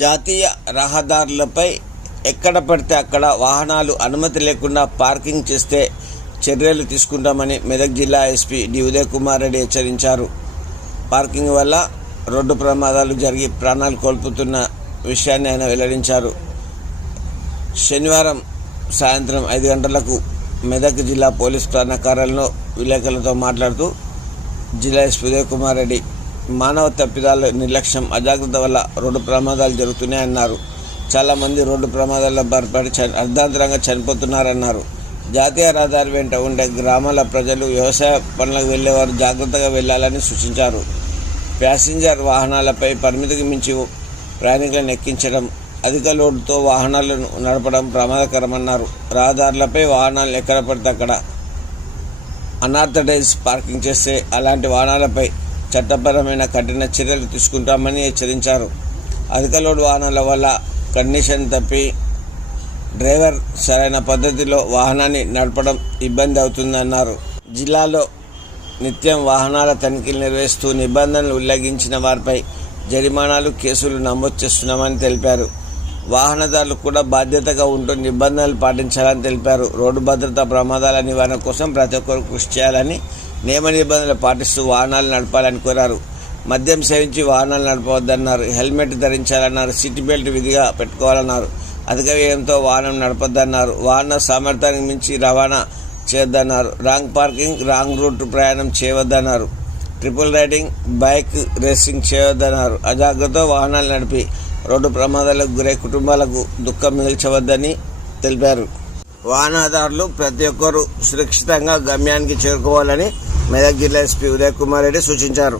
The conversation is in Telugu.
జాతీయ రహదారులపై ఎక్కడ పడితే అక్కడ వాహనాలు అనుమతి లేకుండా పార్కింగ్ చేస్తే చర్యలు తీసుకుంటామని మెదక్ జిల్లా ఎస్పీ డి ఉదయ్ కుమార్ రెడ్డి హెచ్చరించారు. పార్కింగ్ వల్ల రోడ్డు ప్రమాదాలు జరిగి ప్రాణాలు కోల్పోతున్న విషయాన్ని ఆయన వెల్లడించారు. శనివారం సాయంత్రం 5 గంటలకు మెదక్ జిల్లా పోలీస్ ప్రధాన కార్యాలయంలో విలేకరులతో మాట్లాడుతూ జిల్లా ఎస్పీ ఉదయ్ కుమార్ రెడ్డి మానవ తప్పిదాల నిర్లక్ష్యం, అజాగ్రత్త వల్ల రోడ్డు ప్రమాదాలు జరుగుతున్నాయన్నారు. చాలామంది రోడ్డు ప్రమాదాల్లో బారిపడి అర్ధాంతరంగా చనిపోతున్నారన్నారు. జాతీయ రహదారి వెంట ఉండే గ్రామాల ప్రజలు వ్యవసాయ పనులకు వెళ్లేవారు జాగ్రత్తగా వెళ్లాలని సూచించారు. ప్యాసింజర్ వాహనాలపై పరిమితికి మించి ప్రయాణికులను ఎక్కించడం, అధిక లోడుతో వాహనాలను నడపడం ప్రమాదకరమన్నారు. రహదారులపై వాహనాలు ఎక్కడ పడితే అక్కడ అనాథరైజ్ పార్కింగ్ చేస్తే అలాంటి వాహనాలపై చట్టపరమైన కఠిన చర్యలు తీసుకుంటామని హెచ్చరించారు. అధిక లోడు వాహనాల వల్ల కండిషన్ తప్పి డ్రైవర్ సరైన పద్ధతిలో వాహనాన్ని నడపడం ఇబ్బంది అవుతుందన్నారు. జిల్లాలో నిత్యం వాహనాల తనిఖీలు నిర్వహిస్తూ నిబంధనలు ఉల్లంఘించిన వారిపై జరిమానాలు, కేసులు నమోదు చేస్తున్నామని తెలిపారు. వాహనదారులు కూడా బాధ్యతగా ఉంటూ నిబంధనలు పాటించాలని తెలిపారు. రోడ్డు భద్రతా ప్రమాదాల నివారణ కోసం ప్రతి ఒక్కరు కృషి చేయాలని, నియమ నిబంధనలు పాటిస్తూ వాహనాలు నడపాలని కోరారు. మద్యం సేవించి వాహనాలు నడపవద్దన్నారు. హెల్మెట్ ధరించాలన్నారు. సీట్ బెల్ట్ విధిగా పెట్టుకోవాలన్నారు. అధిక వ్యయంతో వాహనం నడపొద్దన్నారు. వాహన సామర్థ్యానికి మించి రవాణా చేయొద్దన్నారు. రాంగ్ పార్కింగ్, రాంగ్ రూట్ ప్రయాణం చేయవద్దన్నారు. ట్రిపుల్ రైడింగ్, బైక్ రేసింగ్ చేయవద్దన్నారు. అజాగ్రత్తతో వాహనాలు నడిపి రోడ్డు ప్రమాదాలకు గురై కుటుంబాలకు దుఃఖం మిగిల్చవద్దని తెలిపారు. వాహనదారులు ప్రతి ఒక్కరూ సురక్షితంగా గమ్యానికి చేరుకోవాలని మెదక్ జిల్లా ఎస్పీ ఉదయ్ కుమార్ రెడ్డి సూచించారు.